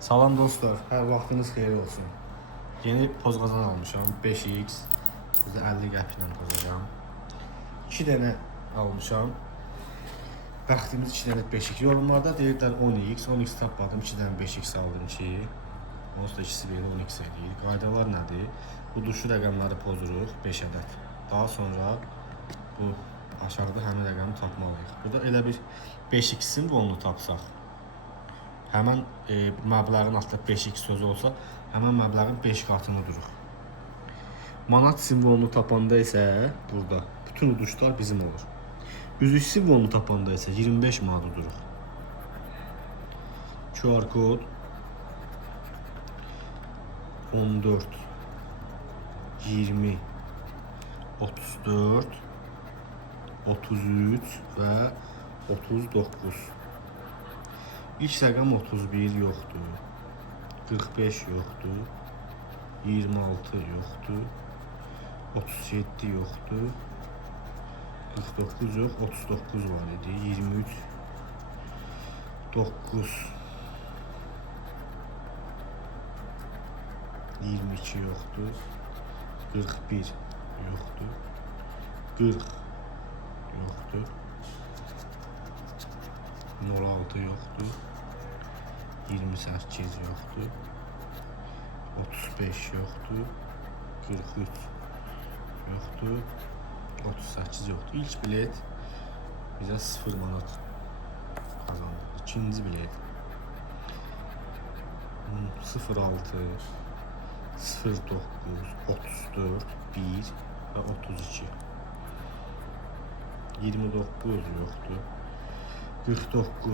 Salam dostlar, hər vaxtınız xeyir olsun. Yeni pozqazan almışam, 5x. Burada 50 qəpiklə tozacağım. 2 dənə almışam. Bəxtimiz 2 dənə 5x. Yorumlarda deyirlər 10x, 10x tapmadım, 2 dənə 5x aldım ki. Onsuz da ikisi belə 10x edir. Qaydalar nədir? Bu duşu rəqəmləri pozuruq, 5 ədəd. Daha sonra bu aşağıda həmin rəqəmi tapmalıyıq. Burada elə bir 5x simvolunu tapsaq, həmən məbləğin altında 5x sözü olsa, həmən məbləğin 5 qatını duruq. Manat simvolunu tapanda isə burada bütün uduşlar bizim olur. Üzük simvolunu tapanda isə 25 manatı duruq. QR kod 14 20 34 33 və 39. İlk rəqəm 31 yoxdur, 45 yoxdur, 26 yoxdur, 37 yoxdur, 49 yox, 39 var idi, 23, 9, 22 yoxdur, 41 yoxdur, 40 yoxdur, 06 yoxdur, 28 yoxdur, 35 yoxdur, 43 yoxdur, 38 yoxdur. İlk bilet bizə 0 manat qazandı. İkinci bilet 06, 09, 34, 1 və 32. 29 yoxdur, 49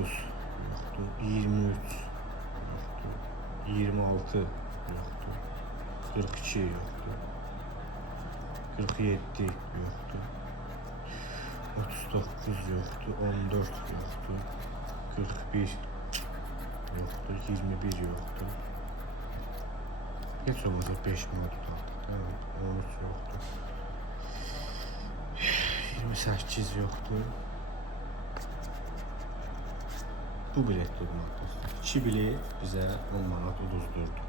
yoxdur, 23 yoxdur, 26 yoxdur, 42 yoxdur, 47 yoxdur, 39 yoxdur, 14 yoxdur, 41 yoxdur, 21 yoxdur. Heç olmazsa 5 manat tutardı, 13 yoxdur, 28 yoxdur. Bu bilet durmadı. 2 bilet bizə 10 manat uduzdurdu.